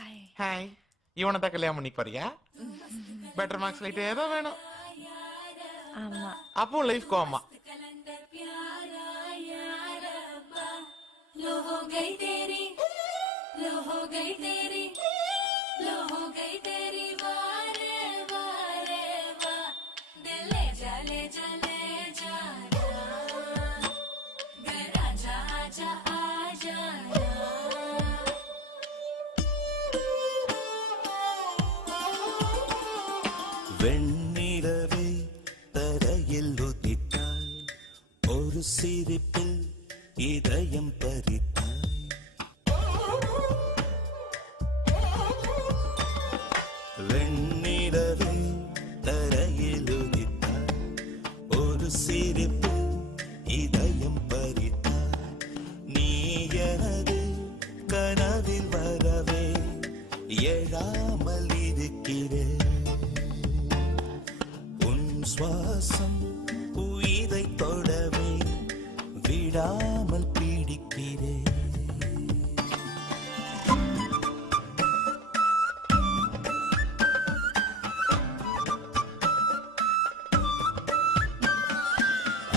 Hi இவனை தான் கல்யாணம் பண்ணி போறியா? பெட்டர் மார்க்ஸ் லைட் ஏதோ வேணும். ஆமா. அப்போ லைஃப் கோமா. लो हो गई तेरी लो हो गई तेरी लो हो गई तेरी वारे वारे वा दिल ले जा ले जा ले जा घर आजा आजा आजा வெண்ணிலவே தரையில் உதித்தாய் ஒரு சிரிப்பில் இதயம் பறித்தாய் வெண்ணிலவே தரையில் உதித்தாய் ஒரு சிரிப்பில் இதயம் பறித்தாய் நீ எனது கனவில் வரவே எழாமல் இருக்கிறேன் சுவாசம் உயிரை தொடவே விடாமல் பீடிக்கிறேன்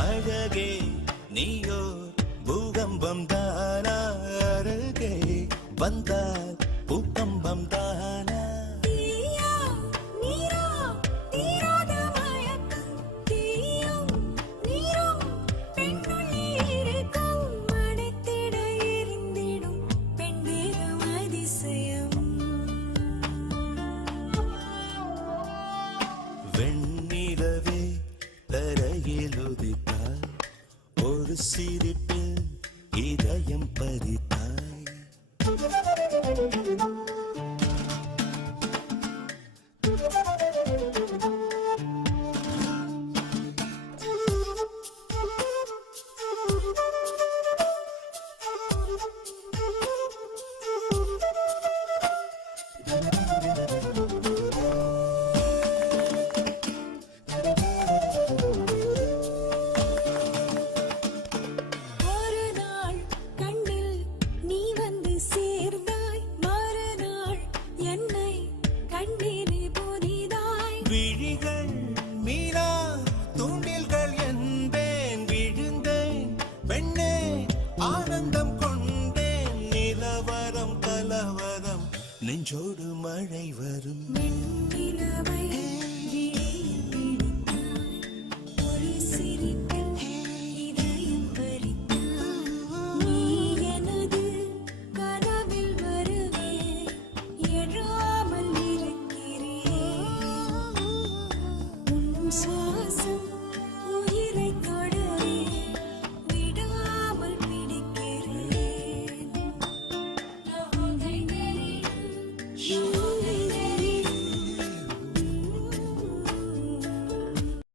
அழகே நீயோ பூகம்பம் தானா அருகே வந்தால் பூகம்பம் தானா வெண்ணிலவே தரையில் உதித்தாய் ஒரு சிரிப்பில் இதயம் பறித்தாய் விழிகள் மீனா தூண்டில்கள் என்பேன் விழுந்தேன் பெண்ணே ஆனந்தம் கொண்டேன் நிலவரம் கலவரம் நெஞ்சோடு மழை வரும் so